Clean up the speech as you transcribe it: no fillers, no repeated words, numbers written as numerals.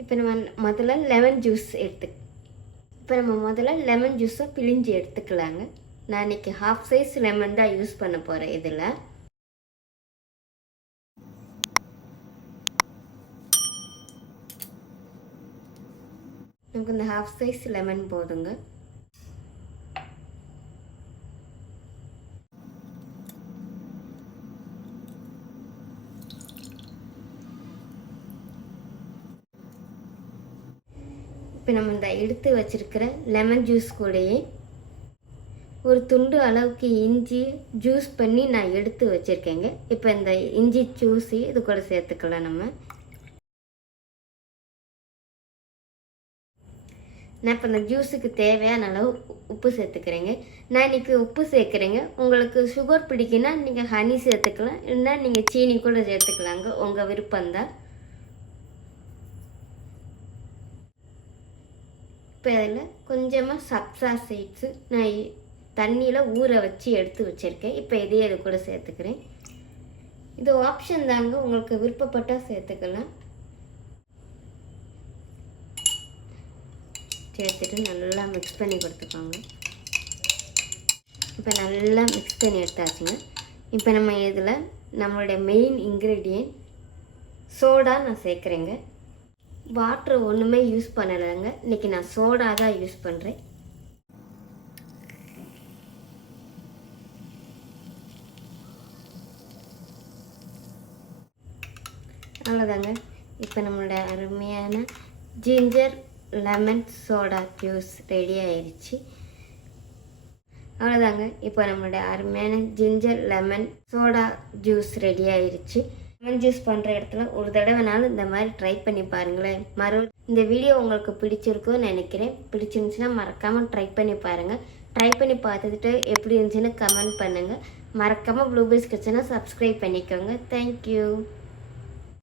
இப்போ நம்ம முதல்ல லெமன் ஜூஸ் லெமன் ஜூஸை பிழிஞ்சு எடுத்துக்கலாங்க. நான் இன்றைக்கி ஹாஃப் சைஸ் லெமன் தான் யூஸ் பண்ண போகிறேன். இதில் நமக்கு இந்த ஹாஃப் சைஸ் லெமன் போதுங்க. இப்போ நம்ம இந்த எடுத்து வச்சுருக்கிற லெமன் ஜூஸ் கூடயே ஒரு துண்டு அளவுக்கு இஞ்சி ஜூஸ் பண்ணி நான் எடுத்து வச்சுருக்கேங்க. இப்போ இந்த இஞ்சி ஜூஸி இது கூட சேர்த்துக்கலாம். நான் இப்போ இந்த ஜூஸுக்கு தேவையான அளவு உப்பு சேர்த்துக்கிறேங்க. நான் இன்றைக்கி உப்பு சேர்க்குறேங்க. உங்களுக்கு சுகர் பிடிக்குன்னா நீங்கள் ஹனி சேர்த்துக்கலாம், இல்லைன்னா நீங்கள் சீனி கூட சேர்த்துக்கலாங்க, உங்கள் விருப்பம்தான். இப்போ அதில் கொஞ்சமாக சப்ஸா சீட்ஸு நான் தண்ணியில் ஊற வச்சு எடுத்து வச்சுருக்கேன். இப்போ இதையே இது கூட சேர்த்துக்கிறேன். இது ஆப்ஷன் தாங்க, உங்களுக்கு விருப்பப்பட்டால் சேர்த்துக்கலாம். சேர்த்துட்டு நல்லா மிக்ஸ் பண்ணி கொடுத்துக்கோங்க. இப்போ நல்லா மிக்ஸ் பண்ணி எடுத்தாச்சுங்க. இப்போ நம்ம இதில் நம்மளுடைய மெயின் இன்க்ரீடியன்ட் சோடா நான் சேர்க்குறேங்க. வாட்ரு ஒன்றுமே யூஸ் பண்ணலைங்க. இன்றைக்கி நான் சோடா தான் யூஸ் பண்ணுறேன். அவ்வளோதாங்க. இப்போ நம்மளோட அருமையான ginger lemon soda juice ready ஆயிடுச்சு. அவ்வளோதாங்க. இப்போ நம்மளோட அருமையான ginger lemon soda juice ready ஆயிடுச்சு. லெமன் ஜூஸ் பண்ணுற இடத்துல ஒரு தடவைனாலும் இந்த மாதிரி ட்ரை பண்ணி பாருங்களேன். இந்த வீடியோ உங்களுக்கு பிடிச்சிருக்குன்னு நினைக்கிறேன். பிடிச்சிருந்துச்சுன்னா மறக்காமல் ட்ரை பண்ணி பாருங்கள். ட்ரை பண்ணி பார்த்துட்டு எப்படி இருந்துச்சுன்னு கமெண்ட் பண்ணுங்கள். மறக்காமல் ப்ளூபெர்ஸ் கிச்சனை சப்ஸ்கிரைப் பண்ணிக்கோங்க. தேங்க்யூ.